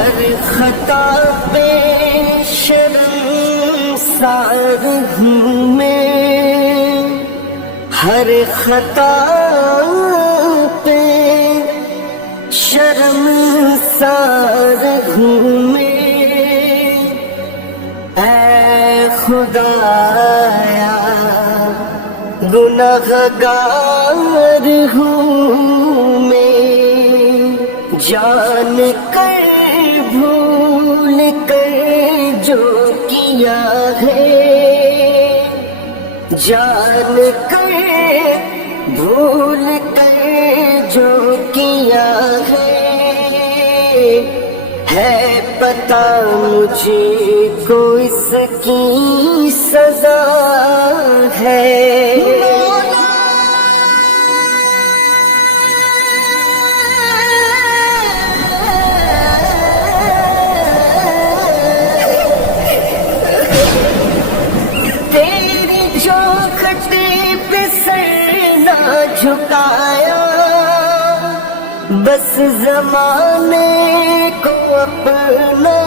ہر خطا پہ شرمسار ہوں میں، ہر خطا پہ شرمسار ہوں میں، اے خدایا گنہگار ہوں میں، جان کر بھول کر جو کیا ہے، جان کر بھول کر جو کیا ہے پتہ مجھے کو اس کی سزا ہے۔ تیری چوکھٹی پہ سر نہ جھکایا، بس زمانے کو اپنا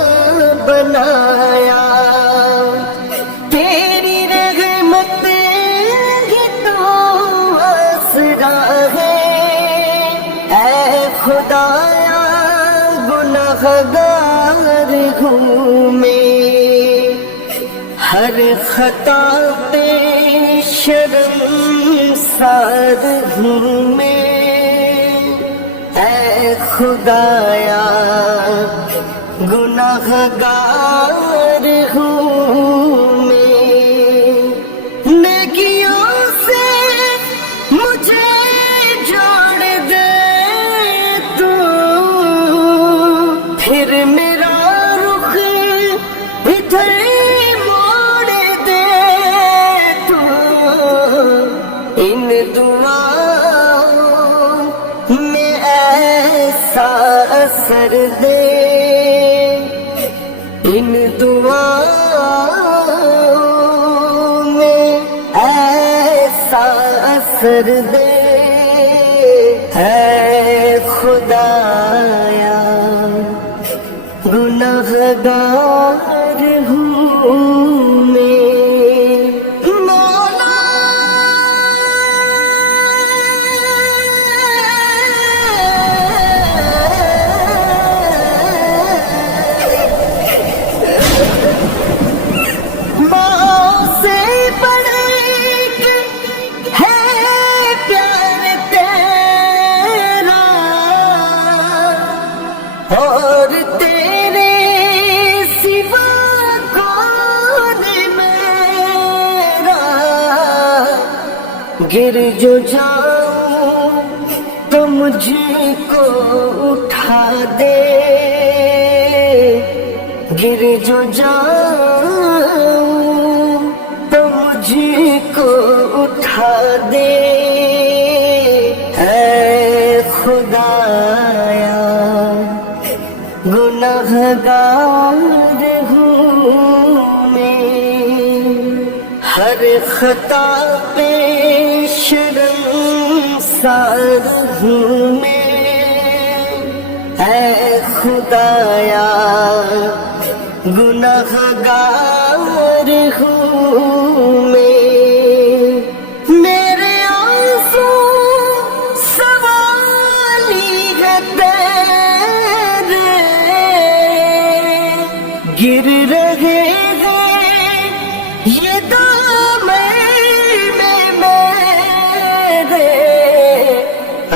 بنایا، تیری رحمت ہی تو آسرا ہے، اے خدایا گنہگار ہوں میں، ہر خطا پہ شرمسار ہوں میں، اے خدایا گنہگار ہوں میں، نیکیوں سے مجھے جوڑ دے تو، پھر میرا رخ ادھر موڑ دے تو، ان دعاؤں میں ایسا اثر دے، ان دعاؤں میں ایسا اثر دے، اے خدایا گنہگار ہوں میں۔ اور تیرے سوا کون میرا، گر جو جاؤں تو مجھ کو اٹھا دے، گر جو جاؤں تو مجھ کو اٹھا دے، اے خدایا گنہگار ہوں میں، ہر خطا پہ شرمسار ہوں میں، اے خدایا گنہگار ہوں میں، میرے آنسو سوالی ہے گر رہے ہیں یہ دامن میں میرے،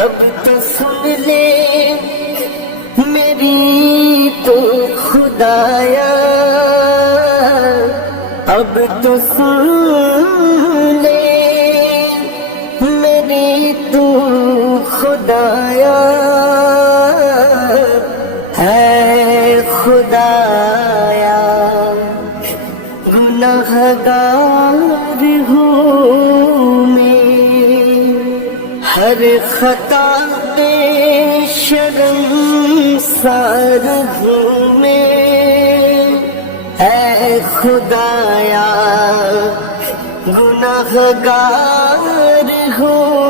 اب تو سن لے میری تو خدایا، اب تو سن لے میری تو خدایا، اے خدایا گنہگار ہوں میں، ہر خطا پہ شرمسار ہوں میں، اے خدایا گنہگار ہوں